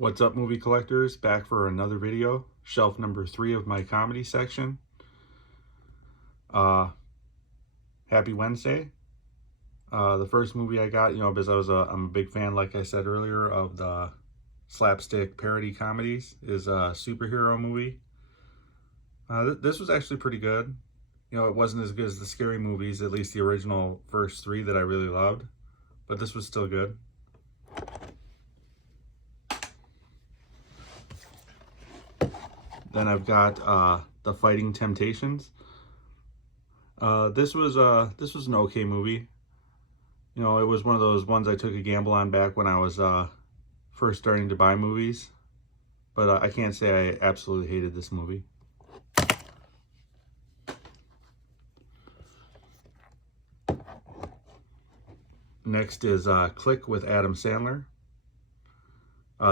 What's up, movie collectors? Back for another video. Shelf number 3 of my comedy section. Happy Wednesday. The first movie I got, because I'm a big fan, like I said earlier, of the slapstick parody comedies, is a superhero movie. This was actually pretty good. It wasn't as good as the scary movies, at least the original first 3 that I really loved, but this was still good. Then I've got The Fighting Temptations. This was an okay movie. It was one of those ones I took a gamble on back when I was first starting to buy movies. But I can't say I absolutely hated this movie. Next is Click with Adam Sandler.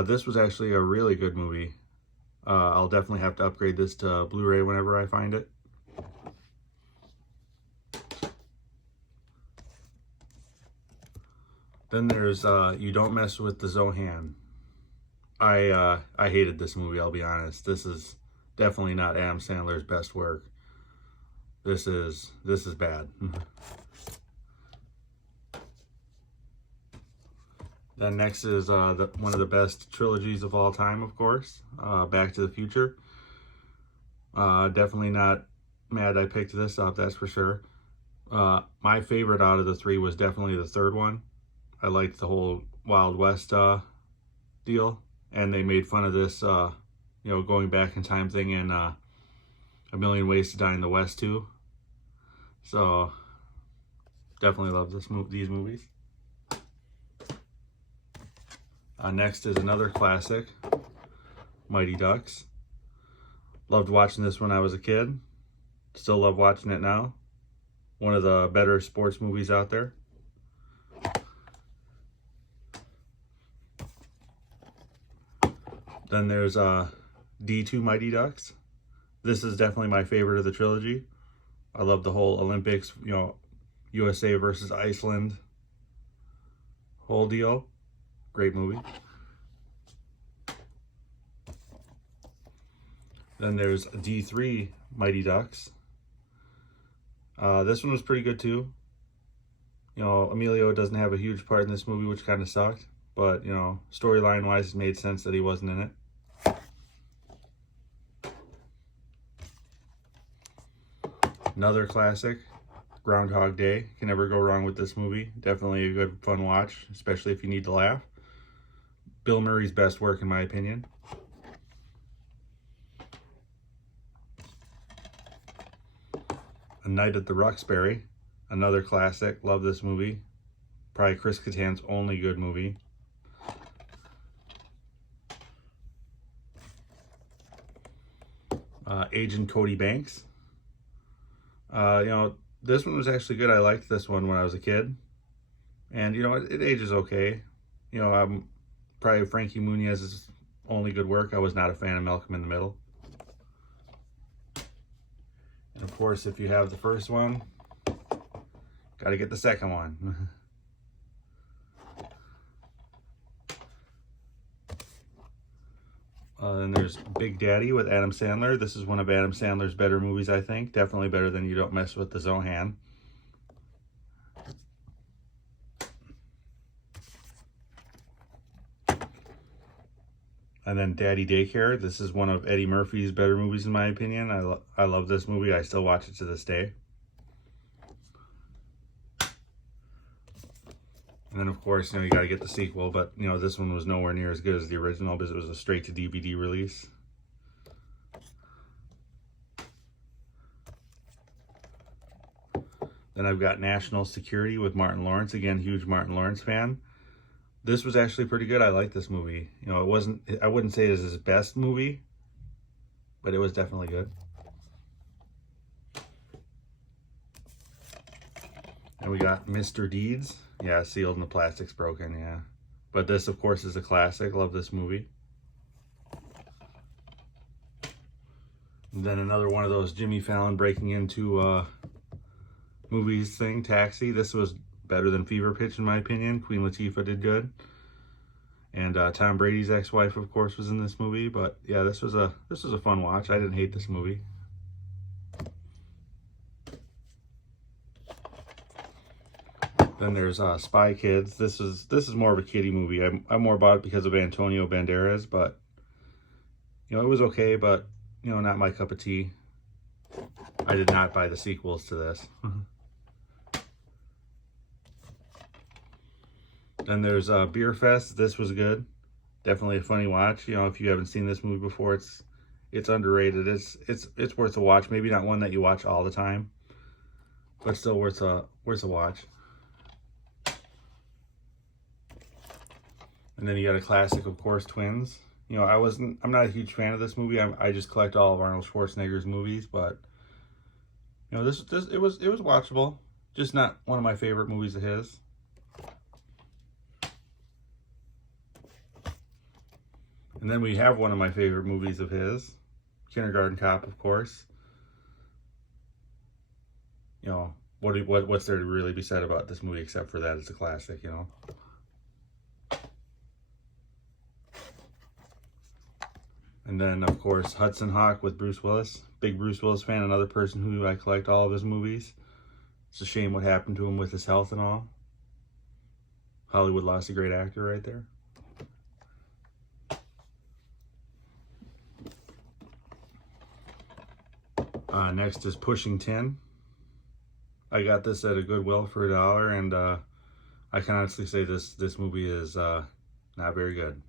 This was actually a really good movie. I'll definitely have to upgrade this to Blu-ray whenever I find it. Then there's You Don't Mess with the Zohan. I hated this movie, I'll be honest. This is definitely not Adam Sandler's best work. This is bad. Then next is one of the best trilogies of all time, of course, Back to the Future. Definitely not mad I picked this up, that's for sure. My favorite out of the 3 was definitely the third one. I liked the whole Wild West deal, and they made fun of this, going back in time thing in A Million Ways to Die in the West too. So definitely love these movies. Next is another classic, Mighty Ducks. Loved watching this when I was a kid. Still love watching it now. One of the better sports movies out there. Then there's D2 Mighty Ducks. This is definitely my favorite of the trilogy. I love the whole Olympics, USA versus Iceland whole deal. Great movie. Then there's D3 Mighty Ducks. This one was pretty good too. Emilio doesn't have a huge part in this movie, which kind of sucked. But, storyline wise, it made sense that he wasn't in it. Another classic, Groundhog Day. Can never go wrong with this movie. Definitely a good fun watch, especially if you need to laugh. Bill Murray's best work, in my opinion. A Night at the Roxbury, another classic. Love this movie. Probably Chris Kattan's only good movie. Agent Cody Banks. This one was actually good. I liked this one when I was a kid. And, it ages okay. Probably Frankie Muniz's only good work. I was not a fan of Malcolm in the Middle. And of course, if you have the first one, got to get the second one. Then there's Big Daddy with Adam Sandler. This is one of Adam Sandler's better movies, I think. Definitely better than You Don't Mess with the Zohan. And then Daddy Daycare. This is one of Eddie Murphy's better movies, in my opinion. I love this movie. I still watch it to this day. And then, of course, you got to get the sequel. But, this one was nowhere near as good as the original because it was a straight-to-DVD release. Then I've got National Security with Martin Lawrence. Again, huge Martin Lawrence fan. This was actually pretty good. I like this movie. I wouldn't say it is his best movie, but it was definitely good. And we got Mr. Deeds. Yeah, sealed and the plastic's broken, yeah. But this, of course, is a classic. Love this movie. And then another one of those Jimmy Fallon breaking into movies thing, Taxi. This was better than Fever Pitch, in my opinion. Queen Latifah did good. And Tom Brady's ex-wife, of course, was in this movie. But yeah, this was a fun watch. I didn't hate this movie. Then there's Spy Kids. This is more of a kiddie movie. I'm more about it because of Antonio Banderas, but you know, it was okay, but you know, not my cup of tea. I did not buy the sequels to this. Then there's Beer Fest. This was good. Definitely a funny watch. You know, if you haven't seen this movie before, it's underrated. It's worth a watch. Maybe not one that you watch all the time, but still worth a watch. And then you got a classic, of course, Twins. You know, I'm not a huge fan of this movie. I just collect all of Arnold Schwarzenegger's movies, but you know, it was watchable. Just not one of my favorite movies of his. And then we have one of my favorite movies of his, Kindergarten Cop, of course. You know, what's there to really be said about this movie except for that it's a classic, you know? And then, of course, Hudson Hawk with Bruce Willis. Big Bruce Willis fan, another person who I collect all of his movies. It's a shame what happened to him with his health and all. Hollywood lost a great actor right there. Next is Pushing 10. I got this at a Goodwill for $1, and I can honestly say this movie is not very good.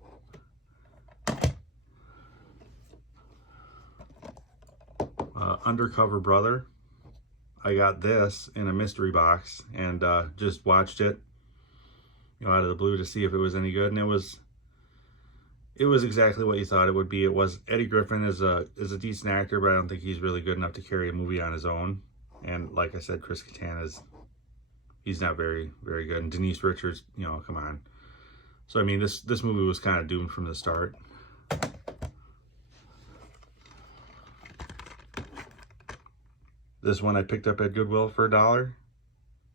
Undercover Brother. I got this in a mystery box and just watched it, you know, out of the blue to see if it was any good, and it was exactly what you thought it would be. It was. Eddie Griffin is a decent actor, but I don't think he's really good enough to carry a movie on his own. And like I said, Chris Kattan he's not very good. And Denise Richards, you know, come on. So I mean, this movie was kind of doomed from the start. This one I picked up at Goodwill for $1,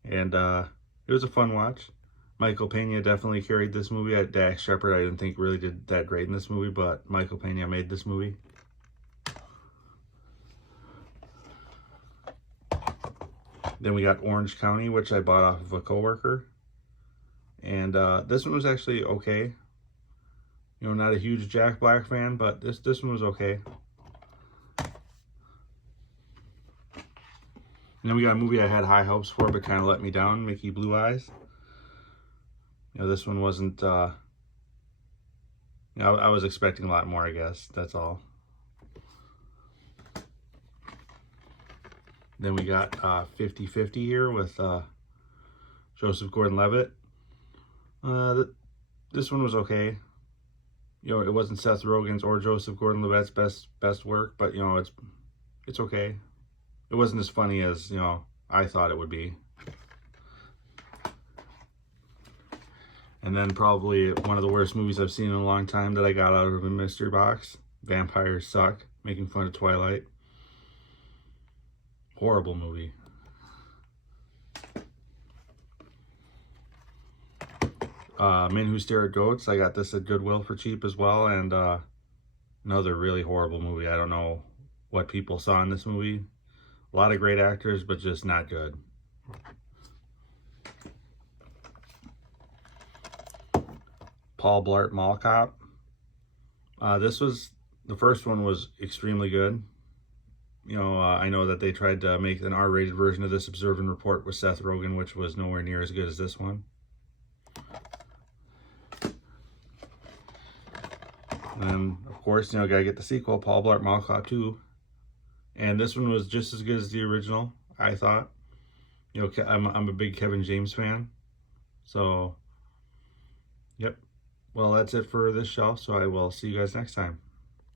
and it was a fun watch. Michael Pena definitely carried this movie. Dax Shepard I didn't think really did that great in this movie, but Michael Pena made this movie. Then we got Orange County, which I bought off of a coworker. And this one was actually okay. You know, not a huge Jack Black fan, but this one was okay. And then we got a movie I had high hopes for, but kind of let me down, Mickey Blue Eyes. You know, this one wasn't, you know, I was expecting a lot more, I guess. That's all. Then we got 50-50 here with Joseph Gordon-Levitt. This one was okay. You know, it wasn't Seth Rogen's or Joseph Gordon-Levitt's best work, but you know, it's okay. It wasn't as funny as, you know, I thought it would be. And then probably one of the worst movies I've seen in a long time that I got out of a mystery box, Vampires Suck, making fun of Twilight. Horrible movie. Men Who Stare at Goats. I got this at Goodwill for cheap as well, and another really horrible movie. I don't know what people saw in this movie. A lot of great actors, but just not good. Paul Blart Mall Cop. The first one was extremely good. You know, I know that they tried to make an R-rated version of this, Observe and Report, with Seth Rogen, which was nowhere near as good as this one. And of course, you know, gotta get the sequel, Paul Blart Mall Cop 2. And this one was just as good as the original, I thought. You know, I'm a big Kevin James fan. So, yep. Well, that's it for this shelf, so I will see you guys next time.